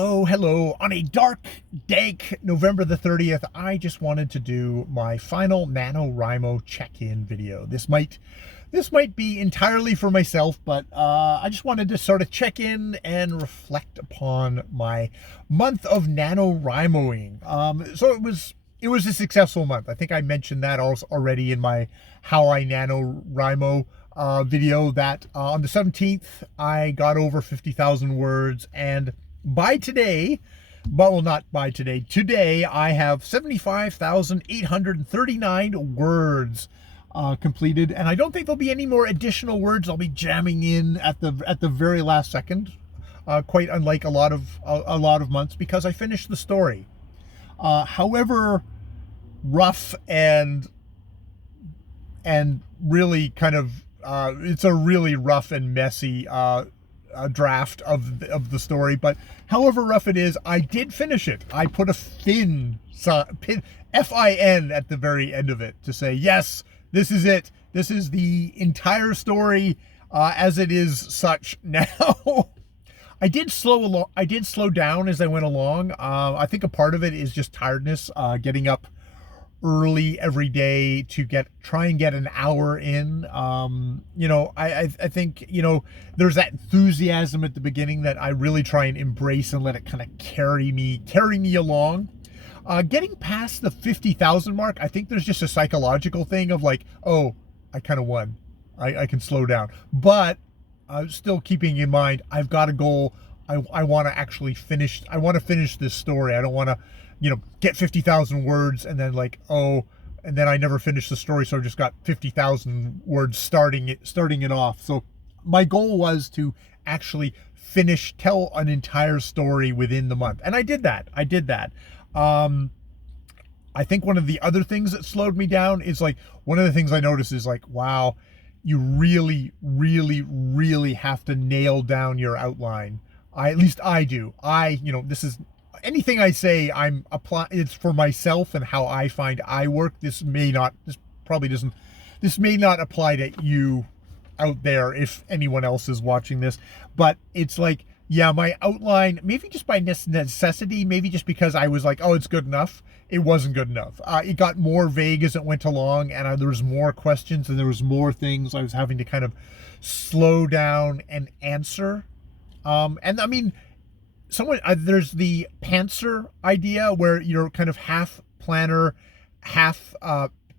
Hello. On a dark, dank November the 30th, I just wanted to do my final NaNoWriMo check-in video. This might be entirely for myself, but I just wanted to sort of check in and reflect upon my month of NaNoWriMoing. So it was a successful month. I think I mentioned that also already in my How I NaNoWriMo video, that on the 17th, I got over 50,000 words, and by today, today I have 75,839 words completed, and I don't think there'll be any more additional words I'll be jamming in at the very last second, quite unlike a lot of months, because I finished the story. However rough and really kind of it's a really rough and messy draft of the story, but however rough it is, I did finish it. I put a fin F-I-N at the very end of it to say, yes, this is it. This is the entire story as it is such now. I did slow down as I went along. I think a part of it is just tiredness, getting up early every day to try and get an hour in. I think, there's that enthusiasm at the beginning that I really try and embrace and let it kind of carry me along. Getting past the 50,000 mark, I think there's just a psychological thing of like, oh, I kind of won. I can slow down. But still keeping in mind, I've got a goal. I want to actually finish. I want to finish this story. I don't want to, get 50,000 words and then like, oh, and then I never finished the story, so I just got 50,000 words starting it off. So my goal was to actually tell an entire story within the month, and I did that. I think one of the other things that slowed me down is like, one of the things I noticed is like, wow, you really, really, really have to nail down your outline. At least I do. This is anything I say, it's for myself and how I find I work. This may not apply to you out there if anyone else is watching this, but it's like, yeah, my outline, maybe just by necessity, maybe just because I was like, oh, it's good enough. It wasn't good enough. It got more vague as it went along, and there was more questions and there was more things I was having to kind of slow down and answer. And I mean, there's the pantser idea where you're kind of half planner, half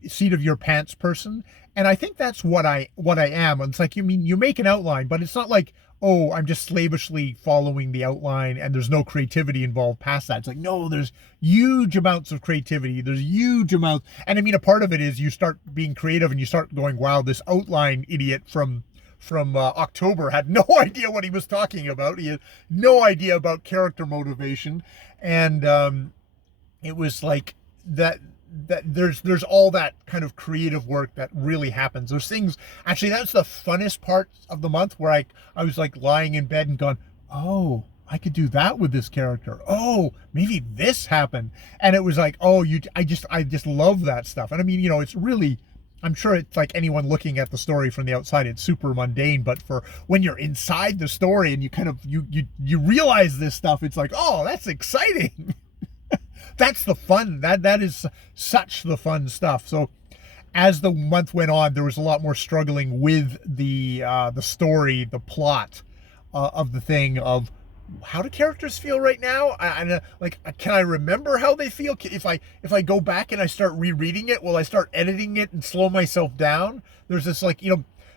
seat of your pants person, and I think that's what I am. It's like, you make an outline, but it's not like, oh, I'm just slavishly following the outline and there's no creativity involved past that. It's like, no, there's huge amounts of creativity. There's huge amounts, and I mean, a part of it is you start being creative and you start going, wow, this outline idiot from October had no idea what he was talking about. He had no idea about character motivation, and it was like that there's all that kind of creative work that really happens. There's things, actually, that's the funnest part of the month, where I was like lying in bed and gone, oh, I could do that with this character. Oh, maybe this happened. And it was like, oh, I just love that stuff. And I mean, it's really, I'm sure it's like anyone looking at the story from the outside, it's super mundane, but for when you're inside the story and you kind of, you realize this stuff, it's like, oh, that's exciting. That's the fun. That is such the fun stuff. So as the month went on, there was a lot more struggling with the story, the plot of the thing, of how do characters feel right now? Can I remember how they feel? If I go back and I start rereading it, will I start editing it and slow myself down? There's this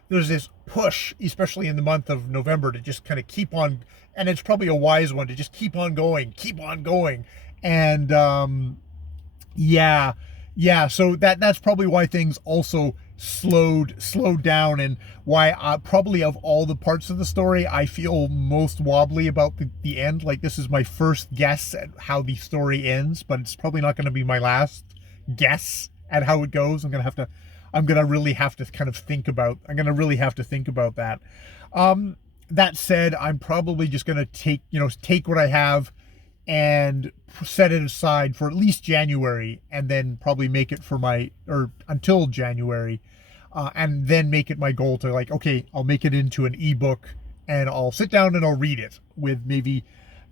there's this push, especially in the month of November, to just kind of keep on, and it's probably a wise one, to just keep on going. And so that's probably why things also slowed down, and why probably of all the parts of the story, I feel most wobbly about the end. Like, this is my first guess at how the story ends, but it's probably not going to be my last guess at how it goes. I'm gonna really have to think about that. That said, I'm probably just gonna take what I have and set it aside for at least January, and then probably make it until January, and then make it my goal to, like, okay, I'll make it into an ebook, and I'll sit down and I'll read it with maybe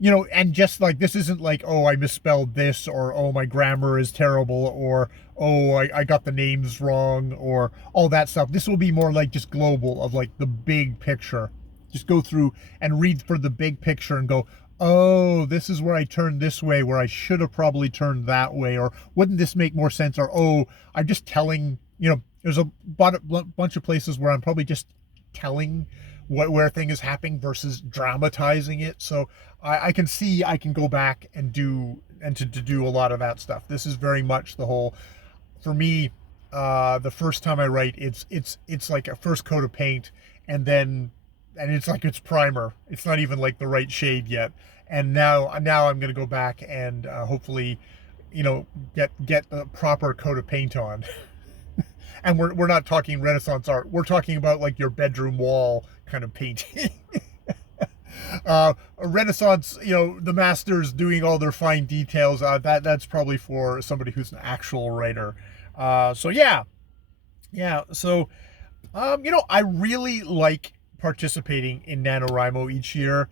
you know, and just like, this isn't like, oh, I misspelled this, or oh, my grammar is terrible, or oh, I got the names wrong, or all that stuff. This will be more like just global, of like the big picture. Just go through and read for the big picture and go, oh, this is where I turned this way, where I should have probably turned that way, or wouldn't this make more sense? Or, oh, I'm just telling, you know, there's a bunch of places where I'm probably just telling where thing is happening versus dramatizing it. So I can see I can go back and to do a lot of that stuff. This is very much the whole, for me, the first time I write, it's like a first coat of paint, and it's like it's primer. It's not even like the right shade yet. And now I'm going to go back and hopefully, you know, get the proper coat of paint on. And we're not talking Renaissance art. We're talking about like your bedroom wall kind of painting. A Renaissance, you know, the masters doing all their fine details. That's probably for somebody who's an actual writer. So yeah. So, you know, I really like participating in NaNoWriMo each year.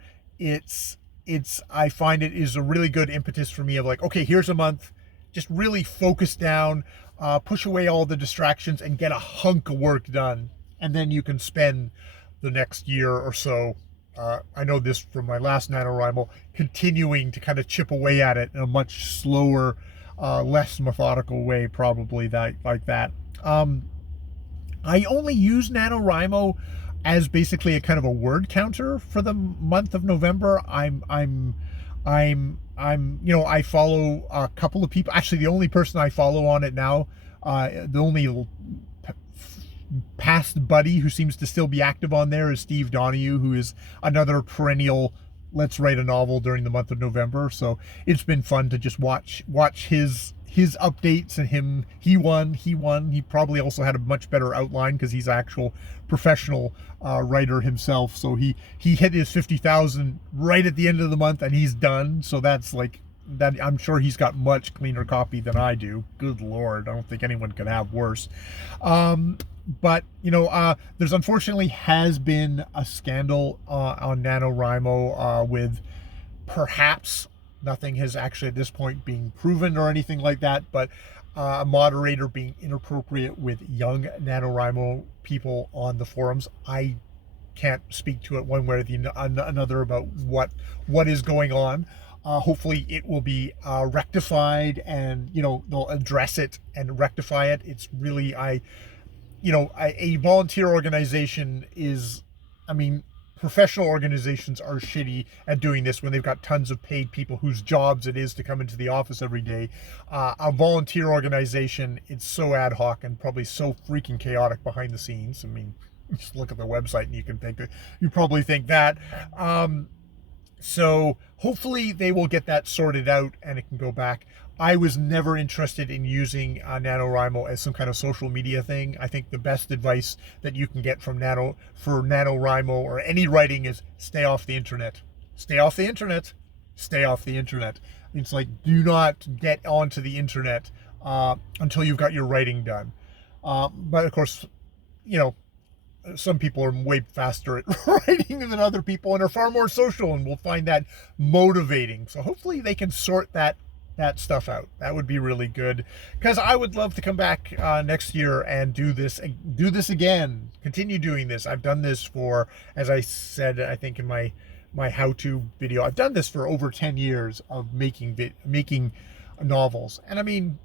I find it is a really good impetus for me of like, okay, here's a month, just really focus down, push away all the distractions and get a hunk of work done. And then you can spend the next year or so, I know this from my last NaNoWriMo, continuing to kind of chip away at it in a much slower, less methodical way, probably like that. I only use NaNoWriMo as basically a kind of a word counter for the month of November. I'm you know, I follow a couple of people. Actually, the only person I follow on it now, the only past buddy who seems to still be active on there, is Steve Donahue, who is another perennial let's write a novel during the month of November. So it's been fun to just watch his updates, and he won. He probably also had a much better outline because he's an actual professional writer himself. So he hit his 50,000 right at the end of the month, and he's done. So that's like that. I'm sure he's got much cleaner copy than I do. Good Lord, I don't think anyone could have worse. But you know, there's unfortunately has been a scandal on NaNoWriMo with perhaps. Nothing has actually at this point being proven or anything like that, but a moderator being inappropriate with young NaNoWriMo people on the forums. I can't speak to it one way or the another about what is going on. Hopefully it will be rectified, and you know, they'll address it and rectify it. It's really, a volunteer organization is, I mean, professional organizations are shitty at doing this when they've got tons of paid people whose jobs it is to come into the office every day. A volunteer organization, it's so ad hoc and probably so freaking chaotic behind the scenes. I mean, just look at the website and you probably think that. So hopefully they will get that sorted out and it can go back. I was never interested in using NaNoWriMo as some kind of social media thing. I think the best advice that you can get from NaNoWriMo or any writing is stay off the internet. Stay off the internet. Stay off the internet. It's like, do not get onto the internet until you've got your writing done. But of course, you know, some people are way faster at writing than other people and are far more social, and will find that motivating. So hopefully they can sort that stuff out. That would be really good, because I would love to come back next year and do this again, continue doing this. I've done this for, as I said, I think in my how-to video, I've done this for over 10 years of making novels. And I mean,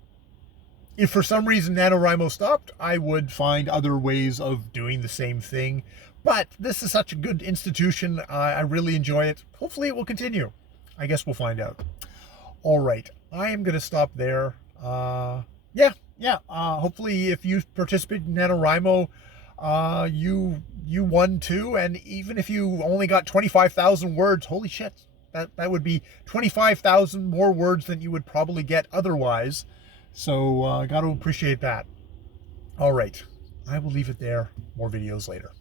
if for some reason NaNoWriMo stopped, I would find other ways of doing the same thing. But this is such a good institution. I really enjoy it. Hopefully it will continue. I guess we'll find out. All right, I am going to stop there. Hopefully if you participated in NaNoWriMo, you won too. And even if you only got 25,000 words, holy shit, that would be 25,000 more words than you would probably get otherwise. So got to appreciate that. All right, I will leave it there. More videos later.